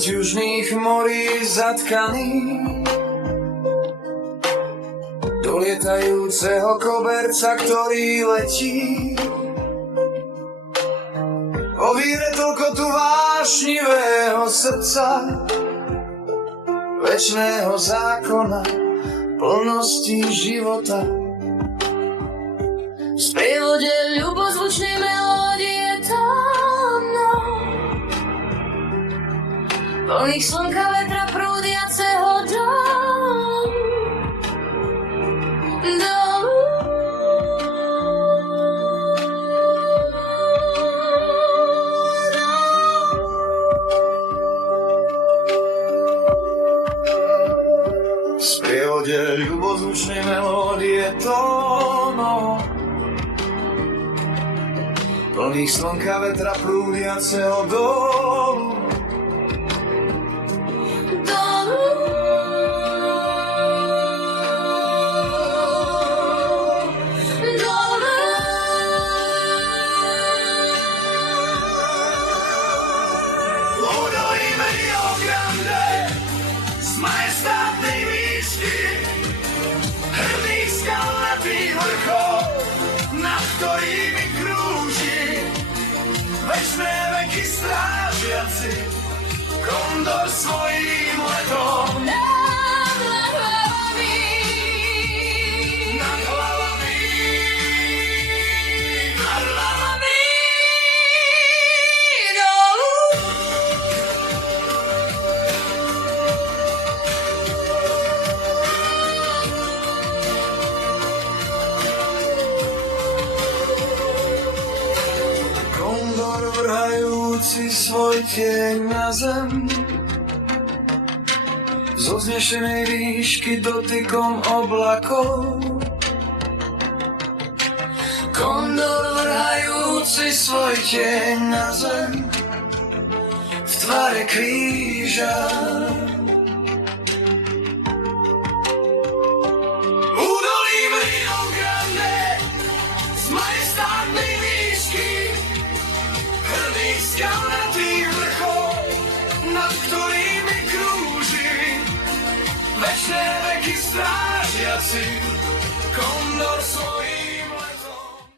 južných morí zatkaný do lietajúceho koberca, ktorý letí. O víre toľko tu vášnivého srdca, večného zákona, plnosti života. V sprievode ľubozvučnej melódie tónov, plných slnka, vetra, prúdiaceho dolu. V sprievode ľubozvučnej melódie tónov, plných slnka, vetra, prúdiaceho dolu. Odolíme Rio Grande z majestátnej výšky, hrdý skalnatý vrchol, nad ktorými krúži večné veky strážiaci kondor svojím letom. Kondor vrhajúci svoj tieň na zem, zo vznešenej výšky dotykom oblakov. Kondor vrhajúci svoj tieň na zem, v tvare kríža. Udolím Rio Grande z majestátnej výšky, hrdý skalnatý vrchol, nad ktorými krúži večné veky strážiaci kondor svojím